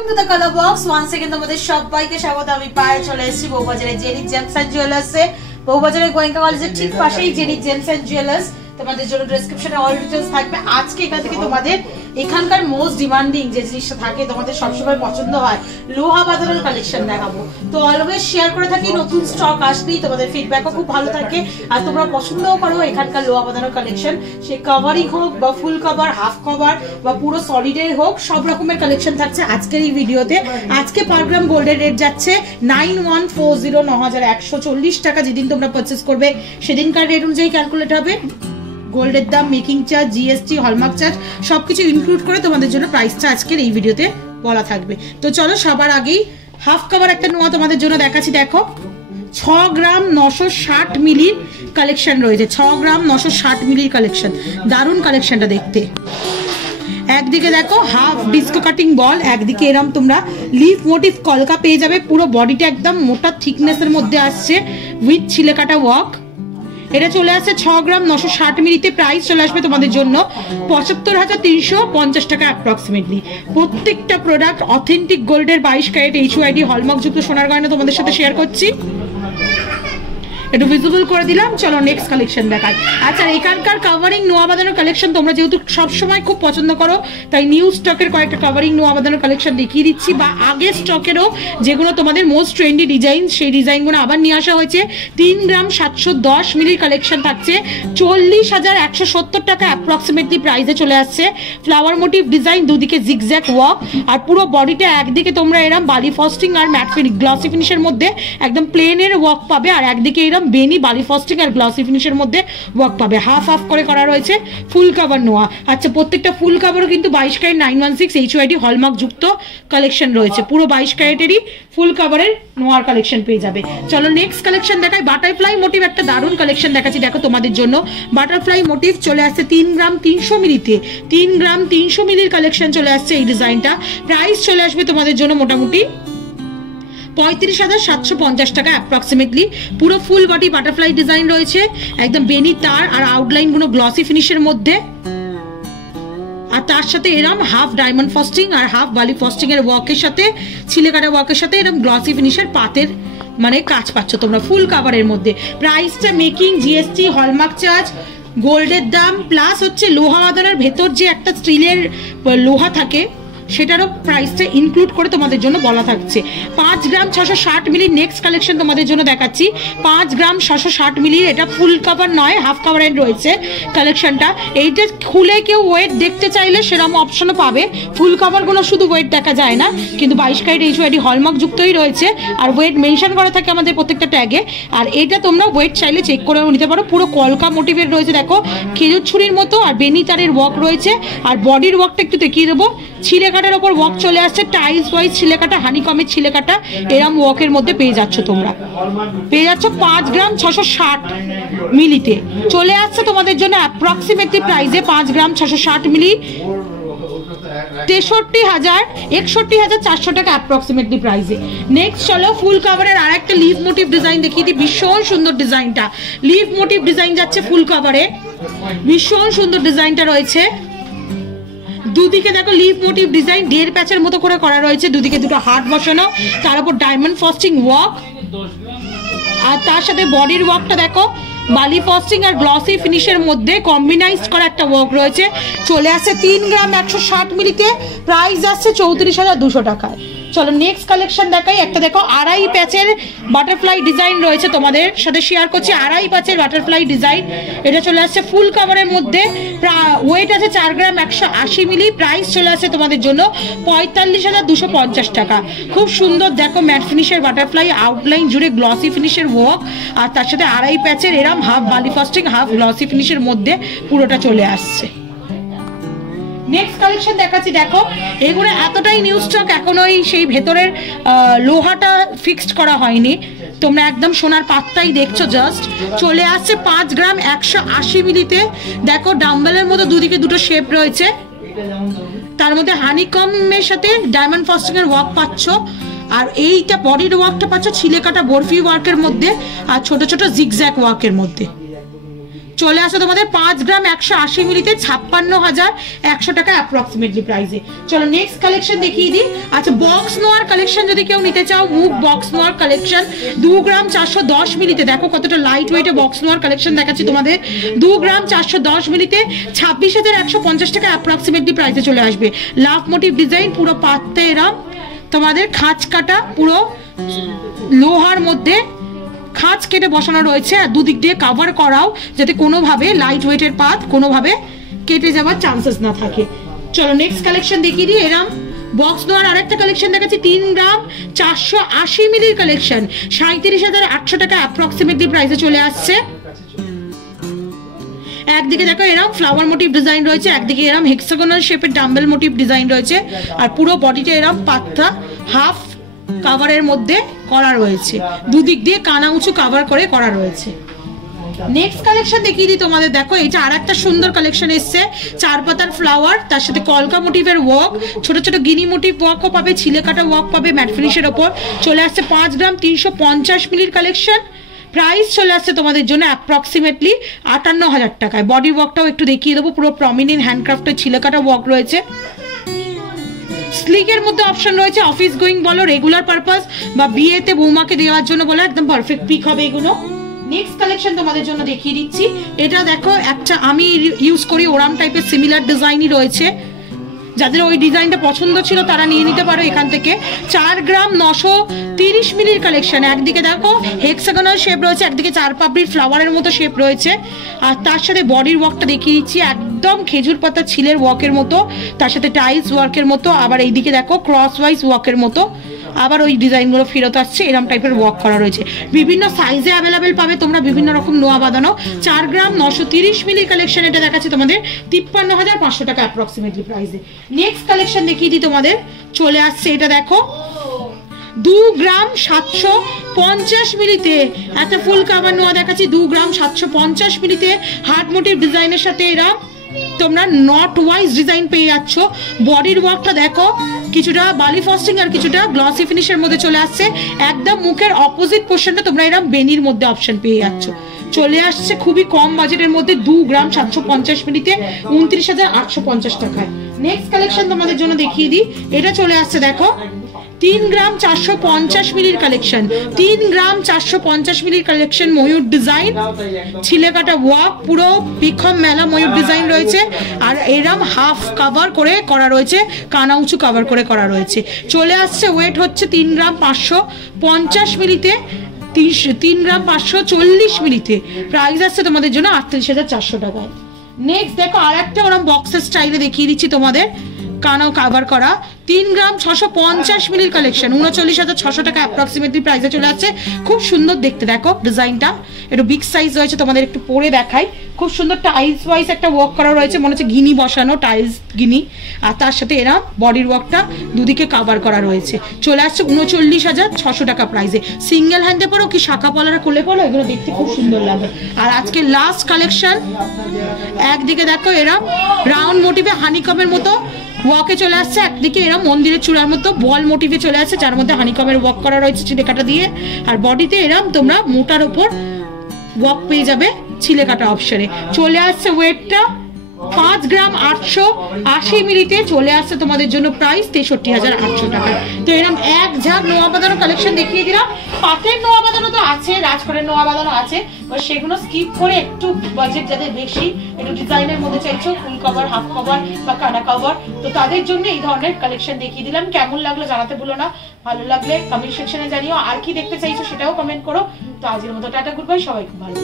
Welcome to the color box. Once again তোমাদের সবাইকে স্বাগত। আমি পায়ে চলে এসেছি বউবাজারে জেরি জেমস এন্ড জুয়েলার্সে। বউবাজারের গোয়েঙ্কা কলেজের ঠিক পাশেই জেরি জেমস এন্ড জুয়েলার্স। তোমাদের জন্য ডেসক্রিপশনে অল ডিটেইলস থাকবে। আজকে এখান থেকে তোমাদের এখানকার মোস্ট ডিমান্ডিং যে জিনিসটা থাকে তোমাদের সবসময় পছন্দ হয় লোহা বাঁধানোর কালেকশন দেখাবো। তো অলওয়েজ শেয়ার করে থাকি, নতুন স্টক আসলেই তোমাদের ফিডব্যাকও খুব ভালো থাকে আর তোমরা পছন্দও করো এখানকার লোহা বাঁধানোর কালেকশন। সে কভারিং হোক বা ফুল কভার, হাফ কভার বা পুরো সলিডের হোক, সব রকমের কালেকশন থাকছে আজকের এই ভিডিওতে। আজকে পার গ্রাম গোল্ডের রেট যাচ্ছে 9140 9140 টাকা। যেদিন তোমরা পারচেস করবে সেদিনকার রেট অনুযায়ী ক্যালকুলেট হবে। গোল্ডের দাম, making charge, GST, hallmark charge সবকিছু ইনক্লুড করে তোমাদের জন্য প্রাইসটা আজকের এই ভিডিওতে বলা থাকবে। তো চলো সবার আগেই হাফ কভার একটা নোয়া তোমাদের জন্য দেখাচ্ছি। দেখো 6 গ্রাম 960 মিলির কালেকশন রয়েছে। 6 গ্রাম 960 মিলির কালেকশন, দারুণ কালেকশনটা দেখতে। একদিকে দেখো হাফ ডিস্কো কাটিং বল, একদিকে এরম তোমরা লিফ মোটিভ কলকা পেয়ে যাবে। পুরো বডিটা একদম মোটা থিকনেসের মধ্যে আসছে উইথ ছিলে কাটা ওয়ার্ক। এটা চলে আসছে 6 গ্রাম 960 মিলিতে। প্রাইস চলে আসবে তোমাদের জন্য ৭৫,৩৫০ টাকা অ্যাপ্রক্সিমেটলি। প্রত্যেকটা প্রোডাক্ট অথেন্টিক গোল্ডের 22 ক্যারেট HUID হলমার্ক যুক্ত সোনার গয়না তোমাদের সাথে শেয়ার করছি। একটু ভিজিবল করে দিলাম। চলো নেক্সট কালেকশন দেখাই। আচ্ছা, এখানকার কাভারিং নোয়া বাঁধানোর কালেকশন তোমরা যেহেতু সবসময় খুব পছন্দ করো, তাই নিউ স্টকের কয়েকটা কাভারিং নোয়া বাঁধানোর কালেকশন দেখিয়ে দিচ্ছি, বা আগের স্টকেরও যেগুলো তোমাদের মোস্ট ট্রেন্ডি ডিজাইন, সেই ডিজাইনগুলো আবার নিয়ে আসা হয়েছে। 3 গ্রাম 710 মিলির কালেকশন থাকছে 40,170 টাকা অ্যাপ্রক্সিমেটলি প্রাইসে চলে আসছে। ফ্লাওয়ার মোটিভ ডিজাইন, দুদিকে জিগজ্যাগ ওয়ার্ক, আর পুরো বডিটা একদিকে তোমরা এরম বালি ফস্টিং আর ম্যাট গ্লসি ফিনিশের মধ্যে একদম প্লেনের ওয়ার্ক পাবে, আর একদিকে এরম বেনি বালি ফস্টিং আর গ্লসি ফিনিশের মধ্যে ওয়ার্ক পাবে। হাফ হাফ করে করা রয়েছে। ফুল কভার নোয়া। আচ্ছা, প্রত্যেকটা ফুল কভারও কিন্তু 22 ক্যারেট 916 HUID হলমার্ক যুক্ত কালেকশন রয়েছে। পুরো 22 ক্যারেটেরই ফুল কভারের নোয়ার কালেকশন পেয়ে যাবে। চলো নেক্সট কালেকশন দেখাই। বাটারফ্লাই মোটিভ একটা দারুণ কালেকশন দেখাচ্ছি। দেখো তোমাদের জন্য বাটারফ্লাই মোটিভ চলে আসছে 3 গ্রাম 300 মিলিতে। 3 গ্রাম 300 মিলির কালেকশন চলে আসছে এই ডিজাইনটা। প্রাইস চলে আসবে তোমাদের জন্য মোটামুটি 35,750 টাকা অ্যাপ্রক্সিমেটলি। পুরো ফুল বডি বাটারফ্লাই ডিজাইন রয়েছে, একদম বেনি তার আর আউটলাইন গুলো গ্লসি ফিনিশের মধ্যে, আর তার সাথে এরম হাফ ডায়মন্ড ফস্টিং আর হাফ বালি ফস্টিং এর ওয়ার্কের সাথে, ছিলে কাটা ওয়ার্কের সাথে এরম গ্লসি ফিনিশের পাতের মানে কাজ পাচ্ছ তোমরা ফুল কাভারের মধ্যে। প্রাইসটা মেকিং, জিএসটি, হলমার্ক চার্জ, গোল্ডের দাম প্লাস হচ্ছে লোহা বাঁধানোর ভেতর যে একটা স্টিলের লোহা থাকে সেটারও প্রাইসটা ইনক্লুড করে তোমাদের জন্য বলা থাকছে। 5 গ্রাম 660 মিলি নেক্সট কালেকশন তোমাদের জন্য দেখাচ্ছি। 5 গ্রাম 660 মিলি, এটা ফুল কভার নয়, হাফ কভার এন্ড রয়েছে কালেকশনটা। এইটা খুলে কেউ ওয়েট দেখতে চাইলে সেরকম অপশনও পাবে। ফুল কভারগুলো শুধু ওয়েট দেখা যায় না, কিন্তু 22 ক্যারেট HUID হলমার্ক যুক্তই রয়েছে, আর ওয়েট মেনশন করা থাকে আমাদের প্রত্যেকটা ট্যাগে। আর এটা তোমরা ওয়েট চাইলে চেক করেও নিতে পারো। পুরো কলকা মোটিভের রয়েছে, দেখো খেজুর ছুরির মতো, আর বেনি তারের ওয়ার্ক রয়েছে। আর বডির ওয়ার্কটা একটু দেখিয়ে দেবো। ছিলে কাটার ওপর ওয়ার্ক চলে আসছে, টাইলস ওয়াইজ ছিলে কাটা, হানিকমের ছিলে কাটা, এরম ওয়ার্কের মধ্যে পেয়ে যাচ্ছ তোমরা। পেয়ে যাচ্ছ 5 গ্রাম 660 মিলিতে। চলে আসছে তোমাদের জন্য অ্যাপ্রক্সিমেটলি প্রাইসে 5 গ্রাম 660 মিলি 61,400 টাকা অ্যাপ্রক্সিমেটলি প্রাইসে। নেক্সট চলো ফুল কাভারের আর একটা লিভ মোটিভ ডিজাইন দেখিয়ে দিই। ভীষণ সুন্দর ডিজাইনটা, লিভ মোটিভ ডিজাইন যাচ্ছে ফুল কাভারে। ভীষণ সুন্দর ডিজাইনটা রয়েছে। দুদিকে দেখো লিভ মোটিভ ডিজাইন 1.5 প্যাচের মতো করে করা রয়েছে, দুদিকে দুটো হার্ট বসানো, তার উপর ডায়মন্ড ফস্টিং ওয়ার্ক, আর তার সাথে বডির ওয়ার্কটা দেখো বালি ফস্টিং আর গ্লসি ফিনিশের মধ্যে কম্বিনাইজড করা একটা ওয়ার্ক রয়েছে। চলে আসছে 3 গ্রাম 160 মিলিতে। প্রাইস আসছে 34,200 টাকায়। চলো নেক্সট কালেকশন দেখাই। একটা দেখো 2.5 প্যাচের বাটারফ্লাই ডিজাইন রয়েছে, তোমাদের সাথে শেয়ার করছি। 2.5 প্যাচের বাটারফ্লাই ডিজাইন, এটা চলে আসছে ফুল কাভারের মধ্যে। ওয়েট আছে 4 গ্রাম 180 মিলি। প্রাইস চলে আসছে তোমাদের জন্য 45,250 টাকা। খুব সুন্দর দেখো ম্যাট ফিনিশের বাটারফ্লাই, আউটলাইন জুড়ে গ্লসি ফিনিশের ওয়ার্ক, আর তার সাথে 2.5 প্যাচের এরম হাফ বালি ফস্টিং হাফ গ্লসি ফিনিশের মধ্যে পুরোটা চলে আসছে। নেক্সট কালেকশন দেখাচ্ছি। দেখো এগুলো এতটাই নিউ স্টক, এখনোই সেই ভেতরের লোহাটা ফিক্সড করা হয়নি, তোমরা একদম সোনার পাত্তাই দেখছো জাস্ট। চলে আসছে 5 গ্রাম 180 মিলিতে। দেখো ডাম্বেলের মতো দুদিকে দুটো শেপ রয়েছে, তার মধ্যে হানিকমের সাথে ডায়মন্ড ফস্টিং এর ওয়ার্ক পাচ্ছ, আর এইটা বডির ওয়ার্কটা পাচ্ছ ছিলে কাটা বরফি ওয়ার্কের মধ্যে আর ছোট ছোট জিগজ্যাগ ওয়ার্কের মধ্যে। চলে আসে তোমাদের 5 গ্রাম 180 মিলিতে 56,100 টাকা অ্যাপ্রক্সিমেটলি প্রাইসে। চলো নেক্সট কালেকশন দেখিয়ে দিই। আচ্ছা বক্স নোয়ার কালেকশন যদি কেউ নিতে চাও, মুভ বক্স নোয়ার কালেকশন 2 গ্রাম 410 মিলিতে, দেখো কতটা লাইট ওয়েটে বক্স নোয়ার কালেকশন দেখাচ্ছি তোমাদের। 2 গ্রাম 410 মিলিতে 26,150 টাকা অ্যাপ্রক্সিমেটলি প্রাইসে চলে আসবে। লাভ মোটিভ ডিজাইন, পুরো পাত্তে এরম তোমাদের খাঁচ কাটা, পুরো লোহার মধ্যে খাঁচ কেটে বসানো রয়েছে, আর দুদিক দিয়ে কভার করাও যাতে কোনোভাবে লাইট ওয়েটের পাত কোনোভাবে কেটে যাওয়ার চান্সেস না থাকে। চলো নেক্সট কালেকশন দেখিয়ে দিই। এরম বক্স নোয়ার আরেকটা কালেকশন দেখাচ্ছি 3 গ্রাম 480 মিলির কালেকশন 37,800 টাকা অ্যাপ্রক্সিমেটলি প্রাইসে চলে আসছে। একদিকে দেখো এরকম ফ্লাওয়ার মোটিভ ডিজাইন রয়েছে, একদিকে এরকম হেক্সাগোনাল শেপের ডাম্বেল মোটিভ ডিজাইন রয়েছে, আর পুরো বডিটা এরকম পাতলা হাফ কাভারের মধ্যে করা রয়েছে, দুদিক দিয়ে কানা উঁচু কাভার করে করা রয়েছে। নেক্সট কালেকশন দেখিয়ে দিই তোমাদের। দেখো এটা আর একটা সুন্দর কালেকশন এসছে, 4 পাতার ফ্লাওয়ার, তার সাথে কলকা মোটিভের ওয়ার্ক, ছোট ছোট গিনি মোটিভ ওয়ার্কও পাবে, ছিলে কাটা ওয়ার্ক পাবে ম্যাট ফিনিশের ওপর। চলে আসছে 5 গ্রাম 350 মিলির কালেকশন। প্রাইস চলে আসছে তোমাদের জন্য অ্যাপ্রক্সিমেটলি 58,000 টাকায়। বডি ওয়ার্কটাও একটু দেখিয়ে দেবো, পুরো প্রমিনেন্ট হ্যান্ডক্রাফটের ছিলে কাটা ওয়ার্ক রয়েছে। স্লিকের মধ্যে অপশন রয়েছে, অফিস গোয়িং বলো, রেগুলার পারপাস বা বিয়েতে বৌমাকে দেওয়ার জন্য বলো, একদম পারফেক্ট পিক হবে এগুলো। নেক্সট কালেকশন তোমাদের জন্য দেখিয়ে দিচ্ছি। এটা দেখো একটা আমি ইউজ করি ওরাম টাইপের সিমিলার ডিজাইনই রয়েছে, যাদের ওই ডিজাইনটা পছন্দ ছিল তারা নিয়ে নিতে পারো এখান থেকে। 4 গ্রাম 930 মিলির কালেকশন। একদিকে দেখো হেক্সাগোনাল শেপ রয়েছে, একদিকে 4 পাপড়ির ফ্লাওয়ারের মতো শেপ রয়েছে, আর তার সাথে বডির ওয়ার্কটা দেখিয়ে দিচ্ছি একদম খেজুর পাতা ছিলের ওয়ার্কের মতো, তার সাথে টাইলস ওয়ার্কের মতো, আবার এইদিকে দেখো ক্রস ওয়াইজ ওয়ার্কের মতো, আবার ওই ডিজাইনগুলো ফেরত আসছে, এরকম টাইপের ওয়ার্ক করা রয়েছে। বিভিন্ন সাইজে অ্যাভেলেবেল পাবে তোমরা, বিভিন্ন রকম নোয়া বাঁধানো। 4 গ্রাম 930 মিলি কালেকশন এটা দেখাচ্ছে তোমাদের 53,500 টাকা অ্যাপ্রক্সিমেটলি প্রাইসে। নেক্সট কালেকশন দেখিয়ে দিই তোমাদের। চলে আসছে এটা দেখো 2 গ্রাম 750 মিলিতে একটা ফুল কাভার নোয়া দেখাচ্ছি। 2 গ্রাম 750 মিলিতে হার্ট মোটিভ ডিজাইনের সাথে এরা তোমরা নট ওয়াইজ ডিজাইন পেয়ে যাচ্ছ। বডির ওয়ার্কটা দেখো কিছুটা বালি ফস্টিং আর কিছুটা গ্লসি ফিনিশের মধ্যে চলে আসছে। একদম মুখের অপোজিট পোর্শনটা তোমরা এরকম বেনির মধ্যে অপশন পেয়ে যাচ্ছ। চলে আসছে খুবই কম বাজেটের মধ্যে 2 গ্রাম 750 মিলিতে 29,850 টাকায়। নেক্সট কালেকশন তোমাদের জন্য দেখিয়ে দিই। এটা চলে আসছে দেখো 3 গ্রাম 450 মিলির কালেকশন। 3 গ্রাম 450 মিলির কালেকশন, ময়ূর ডিজাইন, ছিলে কাটা ওয়ার্ক, পুরো বিক্ষম মেলা ময়ূর ডিজাইন রয়েছে, আর এরম হাফ কাভার করে করা রয়েছে, কানা উঁচু কাভার করে করা রয়েছে। চলে আসছে ওয়েট হচ্ছে 3 গ্রাম 550 মিলিতে, 3 গ্রাম 540 মিলিতে। প্রাইস আসছে তোমাদের জন্য 38,400 টাকায়। নেক্সট দেখো আর একটা ওরম বক্সের স্টাইলে দেখিয়ে দিচ্ছি তোমাদের, কানাও কাভার করা 3 গ্রাম 650 মিলির কালেকশন 39,600 টাকা অ্যাপ্রক্সিমেটলি প্রাইসে চলে যাচ্ছে। খুব সুন্দর দেখতে, দেখো ডিজাইনটা একটু বিগ সাইজ রয়েছে, তোমাদের একটু পরে দেখাই। খুব সুন্দর টাইলস ওয়াইজ একটা ওয়ার্ক করা রয়েছে, মনে হচ্ছে গিনি বসানো, টাইলস গিনি, আর তার সাথে এরা বডির ওয়ার্কটা দুদিকে কাভার করা রয়েছে। চলে আসছে 39,600 টাকা প্রাইসে। সিঙ্গেল হ্যান্ডে পরো কি শাখা পলারা কোলে পরো, এগুলো দেখতে খুব সুন্দর লাগে। আর আজকে লাস্ট কালেকশন, একদিকে দেখো এরা রাউন্ড মোটিভে হানিকমের মতো ওয়ার্কে চলে আসছে, একদিকে এরা মন্দিরের চূড়ার মতো বল মোটিভে চলে আসছে, যার মধ্যে হানিকমের ওয়ার্ক করা রয়েছে ছিলে কাটা দিয়ে, আর বডিতে এরম তোমরা মোটার ওপর ওয়ার্ক পেয়ে যাবে ছিলে কাটা অপশনে। চলে আসছে ওয়েটটা 5 গ্রাম 880 মিলিতে। চলে আসছে তোমাদের জন্য প্রাইস 63,800 টাকা। তো এরকম এক ঝাঁক নোয়া বাঁধানো কালেকশন দেখিয়ে দিলাম। পাতের নোয়া বাঁধানো তো আছে, রাজকোটের নোয়া বাঁধানো আছে, সেগুলো স্কিপ করে একটু বাজেট যাদের বেশি, একটু ডিজাইনের মধ্যে চাইছো, ফুল কভার, হাফ কভার বা কাটা কভার, তো তাদের জন্য এই ধরনের কালেকশন দেখিয়ে দিলাম। কেমন লাগলো জানাতে ভুলো না, ভালো লাগলে কমেন্ট সেকশনে জানিও, আর কি দেখতে চাইছো সেটাও কমেন্ট করো। তো আজকের মতো টাটা, গুড বাই, সবাই খুব ভালো।